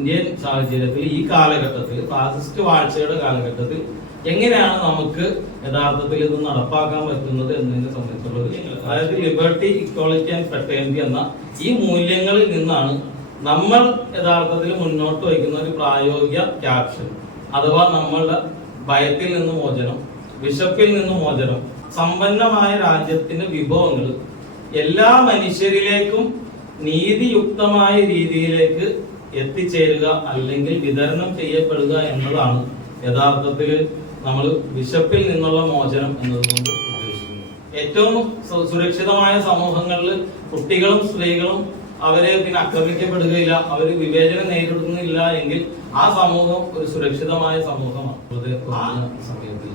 Indian സാഹചര്യത്തിൽ ഈ കാലഘട്ടത്തിൽ ഫാസിസ്റ്റ് വാഴ്ചയുടെ കാലഘട്ടത്തിൽ എങ്ങനെയാണ് നമുക്ക് യഥാർത്ഥത്തിൽ ഇത് നടപ്പാക്കാൻ പറ്റുന്നത് എന്നതിനെ സംബന്ധിച്ചുള്ളത് അതായത് ലിബർട്ടി ഇക്വാളിറ്റി ആൻഡ് ഫ്രട്ടേണിറ്റി എന്ന ഈ മൂല്യങ്ങളിൽ നിന്നാണ് നമ്മൾ യഥാർത്ഥത്തിൽ മുന്നോട്ട് വയ്ക്കുന്ന ഒരു പ്രായോഗിക ക്യാപ്ഷൻ അഥവാ നമ്മളുടെ ഭയത്തിൽ നിന്ന് മോചനം വിശപ്പിൽ നിന്ന് മോചനം സമ്പന്നമായ രാജ്യത്തിന്റെ വിഭവങ്ങൾ എല്ലാ മനുഷ്യരിലേക്കും നീതിയുക്തമായ രീതിയിലേക്ക് എത്തിച്ചേരുക അല്ലെങ്കിൽ വിതരണം ചെയ്യപ്പെടുക എന്നതാണ് യഥാർത്ഥത്തിൽ നമ്മൾ വിശപ്പിൽ നിന്നുള്ള മോചനം എന്നതുകൊണ്ട് ഉദ്ദേശിക്കുന്നത്. ഏറ്റവും സുരക്ഷിതമായ സമൂഹങ്ങളിൽ കുട്ടികളും സ്ത്രീകളും അവരെ പിന്നെ ആക്രമിക്കപ്പെടുകയില്ല അവർ വിവേചനം നേരിടുന്നില്ല എങ്കിൽ ആ സമൂഹം ഒരു സുരക്ഷിതമായ സമൂഹമാണ്. സമയത്തിൽ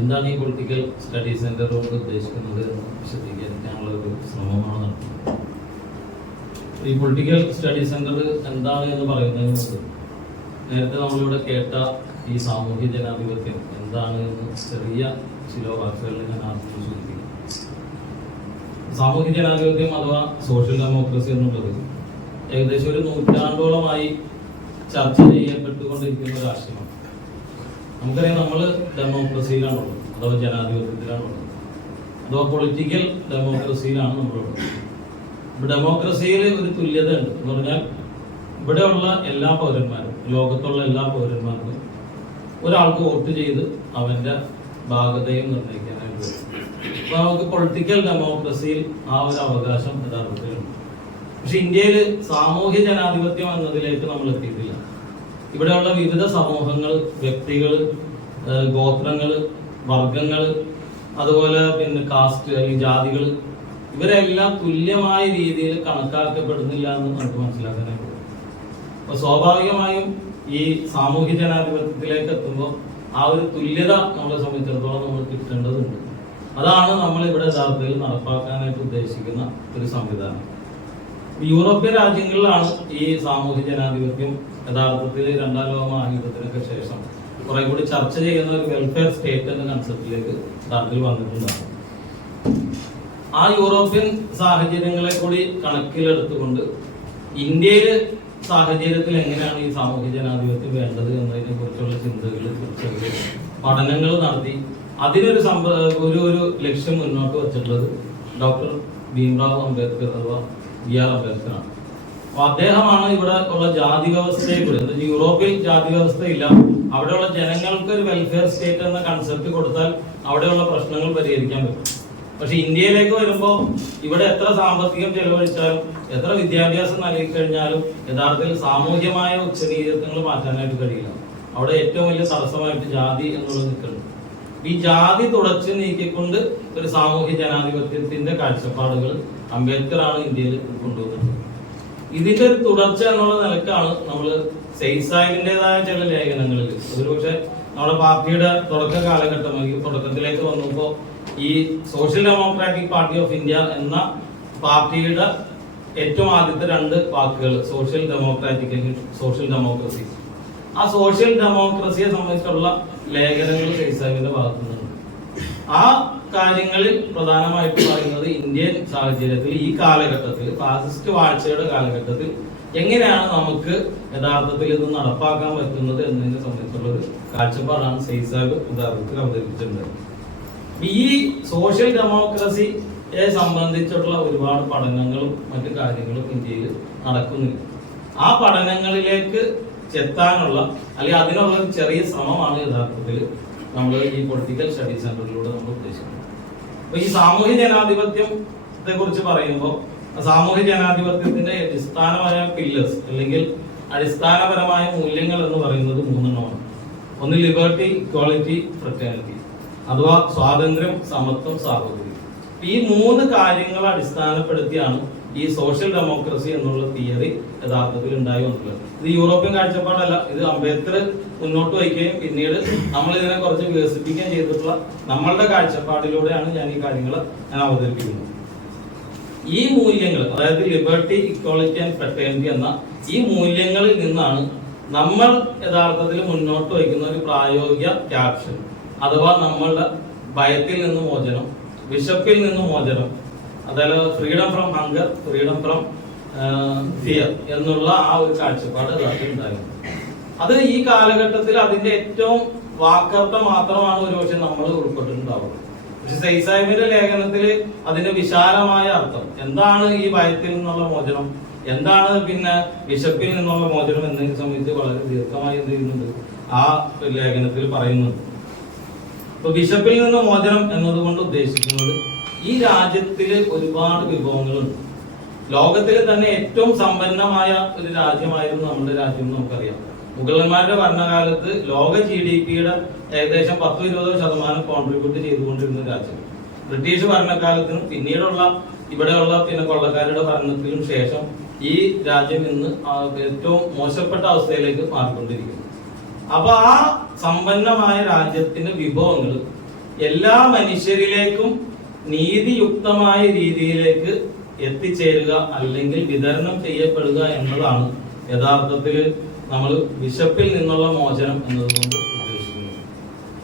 എന്താണ് ഈ പൊളിറ്റിക്കൽ സ്റ്റഡീസ് സെന്റർ കൊണ്ട് ഉദ്ദേശിക്കുന്നത് വിശദീകരിക്കാനുള്ള ഒരു ശ്രമമാണ് നടത്തുന്നത്. ഈ പൊളിറ്റിക്കൽ സ്റ്റഡി സെന്റർ എന്താണ് എന്ന് പറയുന്നതിന് മുമ്പ് നേരത്തെ നമ്മളിവിടെ കേട്ട ഈ സാമൂഹ്യ ജനാധിപത്യം എന്താണ് എന്ന് ചെറിയ ചില വാക്കുകളിൽ ഞാൻ ആദ്യം സാമൂഹ്യ ജനാധിപത്യം അഥവാ സോഷ്യൽ ഡെമോക്രസി എന്നുള്ളത് ഏകദേശം ഒരു നൂറ്റാണ്ടോളമായി ചർച്ച ചെയ്യപ്പെട്ടുകൊണ്ടിരിക്കുന്ന ഒരു ആശയമാണ്. നമുക്കറിയാം നമ്മൾ ഡെമോക്രസിയിലാണുള്ളത് അഥവാ ജനാധിപത്യത്തിലാണുള്ളത്. അഥവാ പൊളിറ്റിക്കൽ ഡെമോക്രസിയിലാണ് നമ്മളുള്ളത് ഡെമോക്രസിയിൽ ഒരു തുല്യത ഉണ്ട് എന്ന് പറഞ്ഞാൽ ഇവിടെയുള്ള എല്ലാ പൗരന്മാരും ലോകത്തുള്ള എല്ലാ പൗരന്മാർക്കും ഒരാൾക്ക് വോട്ട് ചെയ്ത് അവന്റെ ഭാഗതയും നിർണയിക്കാനായിട്ട്. അപ്പൊ നമുക്ക് പൊളിറ്റിക്കൽ ഡെമോക്രസിയിൽ ആ ഒരു അവകാശം യഥാർത്ഥത്തിലുണ്ട് പക്ഷെ ഇന്ത്യയിൽ സാമൂഹ്യ ജനാധിപത്യം എന്നതിലേക്ക് നമ്മൾ എത്തിയിട്ടില്ല ഇവിടെയുള്ള വിവിധ സമൂഹങ്ങൾ വ്യക്തികൾ ഗോത്രങ്ങൾ വർഗങ്ങൾ അതുപോലെ പിന്നെ കാസ്റ്റ് അല്ലെങ്കിൽ ജാതികൾ ഇവരെല്ലാം തുല്യമായ രീതിയിൽ കണക്കാക്കപ്പെടുന്നില്ല എന്ന് നമുക്ക് മനസ്സിലാക്കാനായിട്ട് പറ്റും. അപ്പൊ സ്വാഭാവികമായും ഈ സാമൂഹ്യ ജനാധിപത്യത്തിലേക്ക് എത്തുമ്പോൾ ആ ഒരു തുല്യത നമ്മളെ സംബന്ധിച്ചിടത്തോളം നമ്മൾ കിട്ടേണ്ടതുണ്ട്. അതാണ് നമ്മൾ ഇവിടെ യഥാർത്ഥത്തിൽ നടപ്പാക്കാനായിട്ട് ഉദ്ദേശിക്കുന്ന ഒരു സംവിധാനം. യൂറോപ്യൻ രാജ്യങ്ങളിലാണ് ഈ സാമൂഹ്യ ജനാധിപത്യം യഥാർത്ഥത്തിൽ രണ്ടാം ലോക മഹായുദ്ധത്തിനൊക്കെ ശേഷം കുറെ കൂടി ചർച്ച ചെയ്യുന്ന ഒരു വെൽഫെയർ സ്റ്റേറ്റ് എന്ന കൺസെപ്റ്റിലേക്ക് യഥാർത്ഥത്തിൽ വന്നിട്ടുണ്ടാകും. ആ യൂറോപ്യൻ സാഹചര്യങ്ങളെ കൂടി കണക്കിലെടുത്തുകൊണ്ട് ഇന്ത്യയിൽ സാഹചര്യത്തിൽ എങ്ങനെയാണ് ഈ സാമൂഹ്യ ജനാധിപത്യം വേണ്ടത് എന്നതിനെ കുറിച്ചുള്ള ചിന്തകൾ കുറിച്ചുള്ള പഠനങ്ങൾ നടത്തി. അതിനൊരു ഒരു ഒരു ലക്ഷ്യം മുന്നോട്ട് വച്ചിട്ടുള്ളത് ഡോക്ടർ ഭീംറാവ് അംബേദ്കർ അഥവാ ബി ആർ അംബേദ്കറാണ്. അപ്പൊ അദ്ദേഹമാണ് ഇവിടെ ഉള്ള ജാതി വ്യവസ്ഥയെ വെച്ചാൽ യൂറോപ്പിൽ ജാതി വ്യവസ്ഥയില്ല അവിടെയുള്ള ജനങ്ങൾക്ക് ഒരു വെൽഫെയർ സ്റ്റേറ്റ് എന്ന കൺസെപ്റ്റ് കൊടുത്താൽ അവിടെയുള്ള പ്രശ്നങ്ങൾ പരിഹരിക്കാൻ പറ്റും. പക്ഷെ ഇന്ത്യയിലേക്ക് വരുമ്പോൾ ഇവിടെ എത്ര സാമ്പത്തികം ചെലവഴിച്ചാലും എത്ര വിദ്യാഭ്യാസം നൽകി കഴിഞ്ഞാലും യഥാർത്ഥത്തിൽ സാമൂഹ്യമായ ഉച്ചനീചത്വങ്ങൾ മാറ്റാനായിട്ട് കഴിയില്ല. അവിടെ ഏറ്റവും വലിയ തടസ്സമായിട്ട് ജാതി എന്നുള്ളത് നിൽക്കുന്നു. ഈ ജാതി തുടച്ചു നീക്കിക്കൊണ്ട് ഒരു സാമൂഹ്യ ജനാധിപത്യത്തിന്റെ കാഴ്ചപ്പാടുകൾ അംബേദ്കർ ആണ് ഇന്ത്യയിൽ കൊണ്ടുവന്നത് ഇതിന്റെ ഒരു തുടർച്ച എന്നുള്ള നിലക്കാണ് നമ്മൾ സെയ്സാഹിബിന്റേതായ ചില ലേഖനങ്ങളിൽ ഒരുപക്ഷെ നമ്മുടെ പാർട്ടിയുടെ തുടക്ക കാലഘട്ടം അല്ലെങ്കിൽ തുടക്കത്തിലേക്ക് വന്നപ്പോൾ ഈ social democratic party of India എന്ന പാർട്ടിയുടെ ഏറ്റവും ആദ്യത്തെ രണ്ട് വാക്കുകൾ സോഷ്യൽ ഡെമോക്രാറ്റിക് സോഷ്യൽ ഡെമോക്രസി ആ സോഷ്യൽ ഡെമോക്രസിയെ സംബന്ധിച്ചുള്ള ലേഖനങ്ങൾ സെയ്സാഹിബിന്റെ ഭാഗത്തുനിന്നുണ്ട്. ആ കാര്യങ്ങളിൽ പ്രധാനമായിട്ട് പറയുന്നത് ഇന്ത്യൻ സാഹചര്യത്തിൽ ഈ കാലഘട്ടത്തിൽ ഫാസിസ്റ്റ് വാഴ്ചയുടെ കാലഘട്ടത്തിൽ എങ്ങനെയാണ് നമുക്ക് യഥാർത്ഥത്തിൽ ഇത് നടപ്പാക്കാൻ പറ്റുന്നത് എന്നതിനെ സംബന്ധിച്ചുള്ള ഒരു കാഴ്ചപ്പാടാണ് സെയ്സാബ് ഉദാഹരണത്തിൽ അവതരിപ്പിച്ചിട്ടുള്ളത് ഈ സോഷ്യൽ ഡെമോക്രസിയെ സംബന്ധിച്ചിട്ടുള്ള ഒരുപാട് പഠനങ്ങളും മറ്റു കാര്യങ്ങളും ഇന്ത്യയിൽ നടക്കുന്നില്ല. ആ പഠനങ്ങളിലേക്ക് ചെത്താനുള്ള അല്ലെങ്കിൽ അതിനുള്ള ചെറിയ ശ്രമമാണ് യഥാർത്ഥത്തിൽ നമ്മൾ ഈ പൊളിറ്റിക്കൽ സ്റ്റഡി സെന്ററിലൂടെ നമ്മൾ ഉദ്ദേശിക്കുന്നത് അപ്പൊ ഈ സാമൂഹ്യ ജനാധിപത്യത്തെ കുറിച്ച് പറയുമ്പോൾ സാമൂഹ്യ ജനാധിപത്യത്തിന്റെ അടിസ്ഥാനമായ പില്ലേഴ്സ് അല്ലെങ്കിൽ അടിസ്ഥാനപരമായ മൂല്യങ്ങൾ എന്ന് പറയുന്നത് മൂന്നെണ്ണമാണ്. ഒന്ന് ലിബർട്ടി ഇക്വാളിറ്റി ഫ്രറ്റേണിറ്റി അഥവാ സ്വാതന്ത്ര്യം സമത്വം സാഹോദര്യം ഈ മൂന്ന് കാര്യങ്ങൾ അടിസ്ഥാനപ്പെടുത്തിയാണ് ഈ സോഷ്യൽ ഡെമോക്രസി എന്നുള്ള തിയറി യഥാർത്ഥത്തിൽ ഉണ്ടായി വന്നിട്ടുള്ളത്. ഇത് യൂറോപ്യൻ കാഴ്ചപ്പാടല്ല ഇത് അംബേദ്കർ മുന്നോട്ട് വയ്ക്കുകയും പിന്നീട് നമ്മൾ ഇതിനെ കുറച്ച് വികസിപ്പിക്കുകയും ചെയ്തിട്ടുള്ള നമ്മളുടെ കാഴ്ചപ്പാടിലൂടെയാണ് ഞാൻ ഈ കാര്യങ്ങൾ ഞാൻ അവതരിപ്പിക്കുന്നത്. ഈ മൂല്യങ്ങൾ അതായത് ലിബർട്ടി ഇക്വാളിറ്റി ആൻഡ് ഫ്രട്ടേണിറ്റി എന്ന ഈ മൂല്യങ്ങളിൽ നിന്നാണ് നമ്മൾ യഥാർത്ഥത്തിൽ മുന്നോട്ട് വയ്ക്കുന്ന ഒരു പ്രായോഗിക ക്യാപ്ഷൻ അഥവാ നമ്മളുടെ ഭയത്തിൽ നിന്ന് മോചനം വിശപ്പിൽ നിന്ന് മോചനം. അതായത് freedom from hunger freedom from fear എന്നുള്ള ആ ഒരു കാഴ്ചപ്പാട് ഉണ്ടായിരുന്നു. അത് ഈ കാലഘട്ടത്തിൽ അതിന്റെ ഏറ്റവും വാക്കർത്ഥം മാത്രമാണ് ഒരുപക്ഷെ നമ്മൾ ഉൾപ്പെട്ടിട്ടുണ്ടാവുക. പക്ഷെ സൈസാഹിബിന്റെ ലേഖനത്തിൽ അതിന്റെ വിശാലമായ അർത്ഥം എന്താണ് ഈ ഭയത്തിൽ നിന്നുള്ള മോചനം? എന്താണ് പിന്നെ വിശപ്പിൽ നിന്നുള്ള മോചനം എന്നതിനെ സംബന്ധിച്ച് വളരെ ദീർഘമായി എന്ത് ചെയ്യുന്നുണ്ട്? ആ ലേഖനത്തിൽ പറയുന്നുണ്ട്. ഇപ്പൊ ബിഷപ്പിൽ നിന്ന് മോചനം എന്നതുകൊണ്ട് ഉദ്ദേശിക്കുന്നത് ഈ രാജ്യത്തിൽ ഒരുപാട് വിഭവങ്ങളുണ്ട്. ലോകത്തിൽ തന്നെ ഏറ്റവും സമ്പന്നമായ ഒരു രാജ്യമായിരുന്നു നമ്മുടെ രാജ്യം എന്ന് നമുക്കറിയാം. മുഗളന്മാരുടെ ഭരണകാലത്ത് ലോക ജി ഡി പിയുടെ ഏകദേശം പത്തോ ഇരുപതോ ശതമാനം കോൺട്രിബ്യൂട്ട് ചെയ്തുകൊണ്ടിരുന്ന രാജ്യം. ബ്രിട്ടീഷ് ഭരണകാലത്തിനും പിന്നീടുള്ള ഇവിടെയുള്ള പിന്നെ കൊള്ളക്കാരുടെ ഭരണത്തിനും ശേഷം ഈ രാജ്യം ഇന്ന് ഏറ്റവും മോശപ്പെട്ട അവസ്ഥയിലേക്ക് മാറിക്കൊണ്ടിരിക്കുന്നു. അപ്പൊ ആ സമ്പന്നമായ രാജ്യത്തിന്റെ വിഭവങ്ങൾ എല്ലാ മനുഷ്യരിലേക്കും നീതിയുക്തമായ രീതിയിലേക്ക് എത്തിച്ചേരുക അല്ലെങ്കിൽ വിതരണം ചെയ്യപ്പെടുക എന്നതാണ് യഥാർത്ഥത്തിൽ നമ്മൾ വിശപ്പിൽ നിന്നുള്ള മോചനം എന്നതുകൊണ്ട് ഉദ്ദേശിക്കുന്നത്.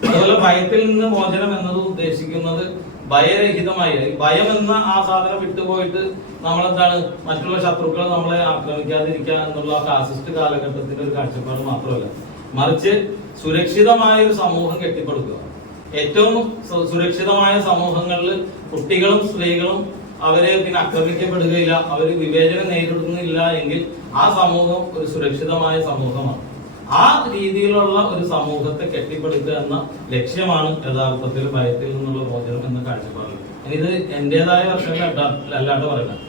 അതുപോലെ ഭയത്തിൽ നിന്ന് മോചനം എന്നത് ഉദ്ദേശിക്കുന്നത് ഭയരഹിതമായ ഭയം എന്ന ആ സാധനം വിട്ടുപോയിട്ട് നമ്മളെന്താണ് മറ്റുള്ള ശത്രുക്കളെ നമ്മളെ ആക്രമിക്കാതിരിക്കുക എന്നുള്ള ഫാസിസ്റ്റ് കാലഘട്ടത്തിന്റെ ഒരു കാഴ്ചപ്പാട് മാത്രമല്ല. മറിച്ച് സുരക്ഷിതമായ ഒരു സമൂഹം കെട്ടിപ്പടുക്കുക. ഏറ്റവും സുരക്ഷിതമായ സമൂഹങ്ങളിൽ കുട്ടികളും സ്ത്രീകളും അവരെ പിന്നെ ആക്രമിക്കപ്പെടുകയില്ല അവർ വിവേചനം നേരിടുന്നില്ല എങ്കിൽ ആ സമൂഹം ഒരു സുരക്ഷിതമായ സമൂഹമാണ്. ആ രീതിയിലുള്ള ഒരു സമൂഹത്തെ കെട്ടിപ്പടുക്കുക എന്ന ലക്ഷ്യമാണ് യഥാർത്ഥത്തിൽ ഭയത്തിൽ നിന്നുള്ള മോചനം എന്ന കാഴ്ചപ്പാടിൽ. ഇത് എന്റേതായ വർഷങ്ങൾ അല്ലാണ്ട് പറയുന്നത്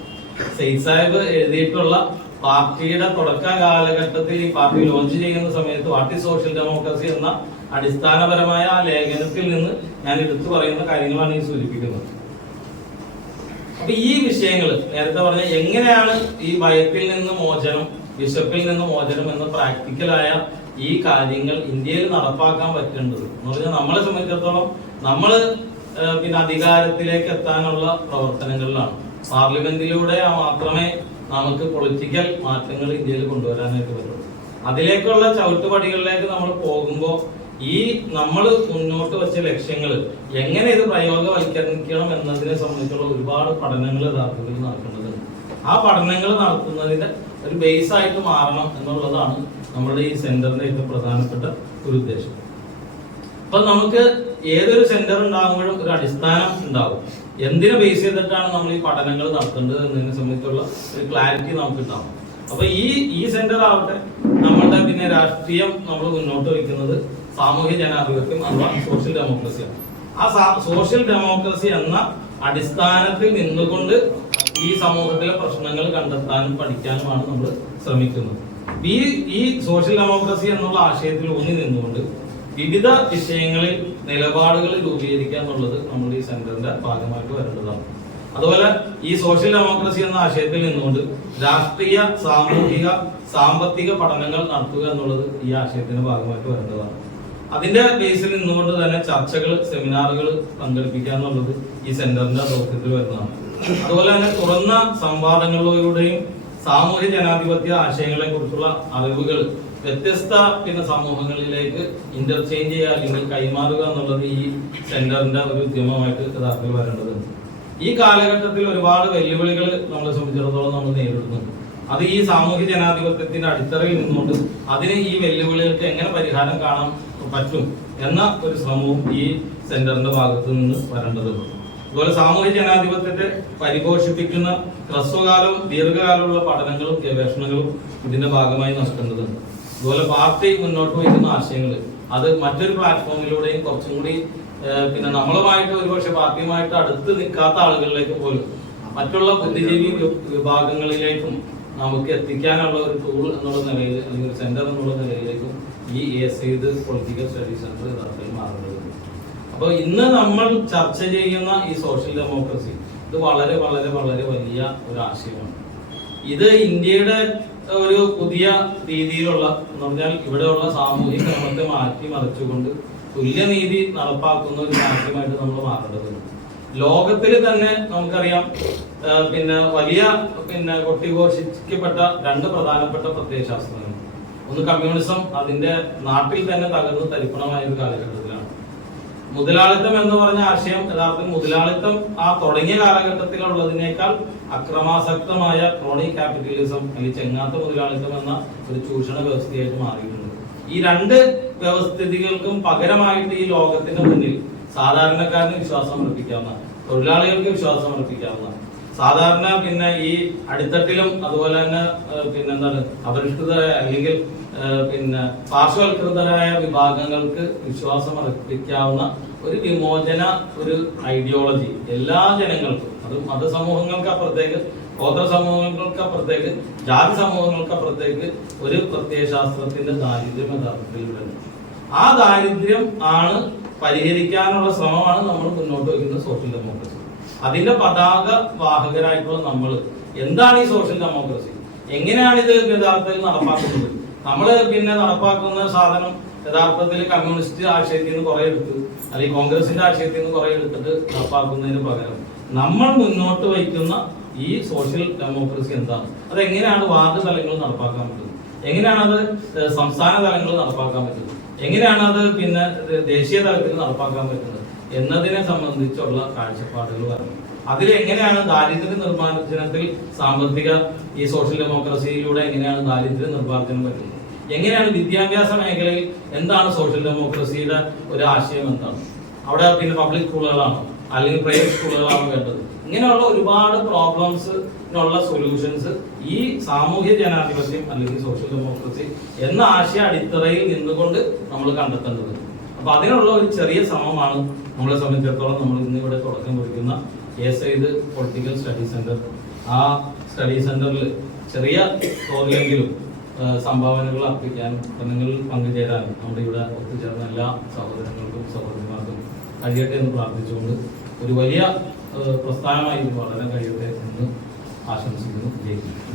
സെയ്ദ് സാഹിബ് എഴുതിയിട്ടുള്ള പാർട്ടിയുടെ തുടക്ക കാലഘട്ടത്തിൽ ഈ പാർട്ടി ലോഞ്ച് ചെയ്യുന്ന സമയത്ത് പാർട്ടി സോഷ്യൽ ഡെമോക്രസി എന്ന അടിസ്ഥാനപരമായ ആ ലേഖനത്തിൽ നിന്ന് ഞാൻ എടുത്തു പറയുന്ന കാര്യങ്ങളാണ് ഈ സൂചിപ്പിക്കുന്നത്. അപ്പൊ ഈ വിഷയങ്ങൾ നേരത്തെ പറഞ്ഞ എങ്ങനെയാണ് ഈ ഭയത്തിൽ നിന്ന് മോചനം വിശപ്പിൽ നിന്ന് മോചനം എന്ന പ്രാക്ടിക്കലായ ഈ കാര്യങ്ങൾ ഇന്ത്യയിൽ നടപ്പാക്കാൻ പറ്റേണ്ടത്? എന്ന് പറഞ്ഞാൽ നമ്മളെ സംബന്ധിച്ചിടത്തോളം നമ്മൾ പിന്നെ അധികാരത്തിലേക്ക് എത്താനുള്ള പ്രവർത്തനങ്ങളിലാണ്. പാർലമെന്റിലൂടെ മാത്രമേ നമുക്ക് പൊളിറ്റിക്കൽ മാറ്റങ്ങൾ ഇന്ത്യയിൽ കൊണ്ടുവരാനായിട്ട് പറ്റുള്ളൂ അതിലേക്കുള്ള ചവിട്ടുപടികളിലേക്ക് നമ്മൾ പോകുമ്പോൾ ഈ നമ്മൾ മുന്നോട്ട് വെച്ച ലക്ഷ്യങ്ങൾ എങ്ങനെ ഇത് പ്രയോഗവൽക്കരിക്കണം എന്നതിനെ സംബന്ധിച്ചുള്ള ഒരുപാട് പഠനങ്ങൾ യഥാർത്ഥത്തിൽ നടക്കേണ്ടതുണ്ട് ആ പഠനങ്ങൾ നടത്തുന്നതിന്റെ ഒരു ബേസ് ആയിട്ട് മാറണം എന്നുള്ളതാണ് നമ്മുടെ ഈ സെന്ററിന്റെ ഏറ്റവും പ്രധാനപ്പെട്ട ഒരു ഉദ്ദേശം. അപ്പൊ നമുക്ക് ഏതൊരു സെന്റർ ഉണ്ടാകുമ്പോഴും ഒരു അടിസ്ഥാനം ഉണ്ടാവും എന്തിനെ ബേസ് ചെയ്തിട്ടാണ് നമ്മൾ ഈ പഠനങ്ങൾ നടത്തേണ്ടത് എന്നതിനെ സംബന്ധിച്ചുള്ള ഒരു ക്ലാരിറ്റി നമുക്ക് ഉണ്ടാവും അപ്പൊ ഈ ഈ സെന്റർ ആവട്ടെ നമ്മളുടെ പിന്നെ രാഷ്ട്രീയം നമ്മൾ മുന്നോട്ട് വയ്ക്കുന്നത് സാമൂഹ്യ ജനാധിപത്യം അഥവാ സോഷ്യൽ ഡെമോക്രസിയാണ് ആ സോഷ്യൽ ഡെമോക്രസി എന്ന അടിസ്ഥാനത്തിൽ നിന്നുകൊണ്ട് ഈ സമൂഹത്തിലെ പ്രശ്നങ്ങൾ കണ്ടെത്താനും പഠിക്കാനുമാണ് നമ്മൾ ശ്രമിക്കുന്നത്. ഈ ഈ സോഷ്യൽ ഡെമോക്രസി എന്നുള്ള ആശയത്തിൽ ഊന്നി നിന്നുകൊണ്ട് വിവിധ വിഷയങ്ങളിൽ നിലപാടുകൾ രൂപീകരിക്കുക എന്നുള്ളത് നമ്മുടെ ഈ സെന്ററിന്റെ ഭാഗമായിട്ട് വരേണ്ടതാണ്. അതുപോലെ ഈ സോഷ്യൽ ഡെമോക്രസി എന്ന ആശയത്തിൽ നിന്നുകൊണ്ട് രാഷ്ട്രീയ സാമൂഹിക സാമ്പത്തിക പഠനങ്ങൾ നടത്തുക എന്നുള്ളത് ഈ ആശയത്തിന്റെ ഭാഗമായിട്ട് വരേണ്ടതാണ്. അതിന്റെ ബേസിൽ നിന്നുകൊണ്ട് തന്നെ ചർച്ചകൾ സെമിനാറുകൾ പങ്കെടുപ്പിക്കുക എന്നുള്ളത് ഈ സെന്ററിന്റെ ദൗത്യത്തിൽ വരുന്നതാണ്. അതുപോലെ തന്നെ തുറന്ന സംവാദങ്ങളിലൂടെയും സാമൂഹ്യ ജനാധിപത്യ ആശയങ്ങളെ കുറിച്ചുള്ള അറിവുകൾ വ്യത്യസ്ത പിന്നെ സമൂഹങ്ങളിലേക്ക് ഇന്റർചേഞ്ച് ചെയ്യുക അല്ലെങ്കിൽ കൈമാറുക എന്നുള്ളത് ഈ സെന്ററിന്റെ ഒരു ഉദ്യമമായിട്ട് യഥാർത്ഥത്തിൽ വരേണ്ടതുണ്ട് ഈ കാലഘട്ടത്തിൽ ഒരുപാട് വെല്ലുവിളികൾ നമ്മളെ സംബന്ധിച്ചിടത്തോളം നമ്മൾ നേരിടുന്നുണ്ട് അത് ഈ സാമൂഹ്യ ജനാധിപത്യത്തിന്റെ അടിത്തറയിൽ നിന്നുകൊണ്ട് അതിന് ഈ വെല്ലുവിളികൾക്ക് എങ്ങനെ പരിഹാരം കാണാൻ പറ്റും എന്ന ഒരു ശ്രമവും ഈ സെന്ററിന്റെ ഭാഗത്തു നിന്ന് വരേണ്ടതുണ്ട് അതുപോലെ സാമൂഹ്യ ജനാധിപത്യത്തെ പരിപോഷിപ്പിക്കുന്ന ഹ്രസ്വകാലവും ദീർഘകാലമുള്ള പഠനങ്ങളും ഗവേഷണങ്ങളും ഇതിന്റെ ഭാഗമായി നടക്കേണ്ടതുണ്ട്. അതുപോലെ പാർട്ടി മുന്നോട്ട് വയ്ക്കുന്ന ആശയങ്ങൾ അത് മറ്റൊരു പ്ലാറ്റ്ഫോമിലൂടെയും കുറച്ചും കൂടി പിന്നെ നമ്മളുമായിട്ട് ഒരുപക്ഷെ പാർട്ടിയുമായിട്ട് അടുത്ത് നിൽക്കാത്ത ആളുകളിലേക്ക് പോലും മറ്റുള്ള ബുദ്ധിജീവി വിഭാഗങ്ങളിലേക്കും നമുക്ക് എത്തിക്കാനുള്ള ഒരു ടൂൾ എന്നുള്ള നിലയിൽ അല്ലെങ്കിൽ ഒരു സെന്റർ എന്നുള്ള നിലയിലേക്കും ഈ എസ് ഇത് പൊളിറ്റിക്കൽ സ്റ്റഡീസ് സെന്റർ യഥാർത്ഥത്തിൽ മാറേണ്ടതുണ്ട് അപ്പോൾ ഇന്ന് നമ്മൾ ചർച്ച ചെയ്യുന്ന ഈ സോഷ്യൽ ഡെമോക്രസി ഇത് വളരെ വളരെ വളരെ വലിയ ഒരു ആശയമാണ്. ഇത് ഇന്ത്യയുടെ ഒരു പുതിയ രീതിയിലുള്ള എന്ന് പറഞ്ഞാൽ ഇവിടെയുള്ള സാമൂഹിക ക്രമത്തെ മാറ്റി മറിച്ചുകൊണ്ട് തുല്യനീതി നടപ്പാക്കുന്ന ഒരു രാജ്യമായിട്ട് നമ്മൾ മാറേണ്ടതുണ്ട്. ലോകത്തിൽ തന്നെ നമുക്കറിയാം പിന്നെ വലിയ പിന്നെ കൊട്ടിഘോഷിക്കപ്പെട്ട രണ്ട് പ്രധാനപ്പെട്ട പ്രത്യയശാസ്ത്രങ്ങൾ. ഒന്ന് കമ്മ്യൂണിസം അതിന്റെ നാട്ടിൽ തന്നെ തകർന്ന് തരിപ്പണമായ ഒരു കാലഘട്ടത്തിലാണ്. മുതലാളിത്തം എന്ന് പറഞ്ഞ ആശയം യഥാർത്ഥത്തിൽ മുതലാളിത്തം ആ തുടങ്ങിയ കാലഘട്ടത്തിലുള്ളതിനേക്കാൾ അക്രമാസക്തമായ ക്രോണി ക്യാപിറ്റലിസം അല്ലെങ്കിൽ ചെങ്ങാത്ത മുതലാളിത്തം എന്ന ഒരു ചൂഷണ വ്യവസ്ഥയായിട്ട് മാറിയിട്ടുണ്ട്. ഈ രണ്ട് വ്യവസ്ഥിതികൾക്കും പകരമായിട്ട് ഈ ലോകത്തിന്റെ മുന്നിൽ സാധാരണക്കാരന് വിശ്വാസം അർപ്പിക്കാവുന്ന തൊഴിലാളികൾക്ക് വിശ്വാസം അർപ്പിക്കാവുന്ന സാധാരണ പിന്നെ ഈ അടിത്തട്ടിലും അതുപോലെ തന്നെ പിന്നെ എന്താണ് അപരിഷ്കൃതരായ അല്ലെങ്കിൽ പിന്നെ പാർശ്വവൽകൃതരായ വിഭാഗങ്ങൾക്ക് വിശ്വാസം അർപ്പിക്കാവുന്ന ഒരു വിമോചന ഒരു ഐഡിയോളജി എല്ലാ ജനങ്ങൾക്കും അത് മതസമൂഹങ്ങൾക്ക് അപ്പുറത്തേക്ക് ഗോത്ര സമൂഹങ്ങൾക്ക് അപ്പുറത്തേക്ക് ജാതി സമൂഹങ്ങൾക്ക് അപ്പുറത്തേക്ക് ഒരു പ്രത്യയശാസ്ത്രത്തിന്റെ ദാരിദ്ര്യം യഥാർത്ഥത്തിൽ ആ ദാരിദ്ര്യം ആണ് പരിഹരിക്കാനുള്ള ശ്രമമാണ് നമ്മൾ മുന്നോട്ട് വയ്ക്കുന്ന സോഷ്യൽ ഡെമോക്രസി അതിന്റെ പതാക വാഹകരായിട്ടുള്ള നമ്മൾ. എന്താണ് ഈ സോഷ്യൽ ഡെമോക്രസി എങ്ങനെയാണ് ഇത് യഥാർത്ഥത്തിൽ നടപ്പാക്കുന്നത്? നമ്മൾ പിന്നെ നടപ്പാക്കുന്ന സാധനം യഥാർത്ഥത്തിൽ കമ്മ്യൂണിസ്റ്റ് ആശയത്തിൽ നിന്ന് കുറെ എടുത്ത്. അല്ലെങ്കിൽ കോൺഗ്രസിന്റെ ആശയത്തിൽ നിന്ന് കുറെ എടുത്തിട്ട് നടപ്പാക്കുന്നതിന് പകരം നമ്മൾ മുന്നോട്ട് വയ്ക്കുന്ന ഈ സോഷ്യൽ ഡെമോക്രസി എന്താണ്? അത് എങ്ങനെയാണ് വാർഡ് തലങ്ങളിൽ നടപ്പാക്കാൻ പറ്റുന്നത്? എങ്ങനെയാണ് അത് സംസ്ഥാന തലങ്ങളിൽ നടപ്പാക്കാൻ പറ്റുന്നത്? എങ്ങനെയാണ് അത് പിന്നെ ദേശീയ തലത്തിൽ നടപ്പാക്കാൻ പറ്റുന്നത്? എന്നതിനെ സംബന്ധിച്ചുള്ള കാഴ്ചപ്പാടുകൾ പറഞ്ഞു അതിൽ എങ്ങനെയാണ് ദാരിദ്ര്യ നിർമ്മാർജനത്തിൽ സാമ്പത്തിക ഈ സോഷ്യൽ ഡെമോക്രസിയിലൂടെ എങ്ങനെയാണ് ദാരിദ്ര്യ നിർമ്മാർജനം വരുന്നത് എങ്ങനെയാണ് വിദ്യാഭ്യാസ മേഖലയിൽ എന്താണ് സോഷ്യൽ ഡെമോക്രസിയുടെ ഒരു ആശയം എന്താണ്? അവിടെ പിന്നെ പബ്ലിക് സ്കൂളുകളാണോ അല്ലെങ്കിൽ പ്രൈവറ്റ് സ്കൂളുകളാണോ വേണ്ടത്? ഇങ്ങനെയുള്ള ഒരുപാട് പ്രോബ്ലംസ് ഉള്ള സൊല്യൂഷൻസ് ഈ സാമൂഹ്യ ജനാധിപത്യം അല്ലെങ്കിൽ സോഷ്യൽ ഡെമോക്രസി എന്ന ആശയ അടിത്തറയിൽ നിന്നുകൊണ്ട് നമ്മൾ കണ്ടെത്തേണ്ടത്. അപ്പൊ അതിനുള്ള ഒരു ചെറിയ ശ്രമമാണ് നമ്മളെ സംബന്ധിച്ചിടത്തോളം നമ്മൾ ഇന്ന് ഇവിടെ തുടക്കം കുറിക്കുന്ന S I political study centre ആ സ്റ്റഡി സെന്ററിൽ ചെറിയ തോതിലെങ്കിലും സംഭാവനകൾ അർപ്പിക്കാനും നിങ്ങൾ പങ്കുചേരാനും നമ്മുടെ ഇവിടെ ഒത്തുചേർന്ന എല്ലാ സഹോദരങ്ങൾക്കും സഹോദരിമാർക്കും കഴിയട്ടെ എന്ന് പ്രാർത്ഥിച്ചുകൊണ്ട് ഒരു വലിയ പ്രസ്ഥാനമായി ഇത് വളരാൻ കഴിയട്ടെ എന്ന് ആശംസിക്കുന്നു. ജയിക്കുന്നു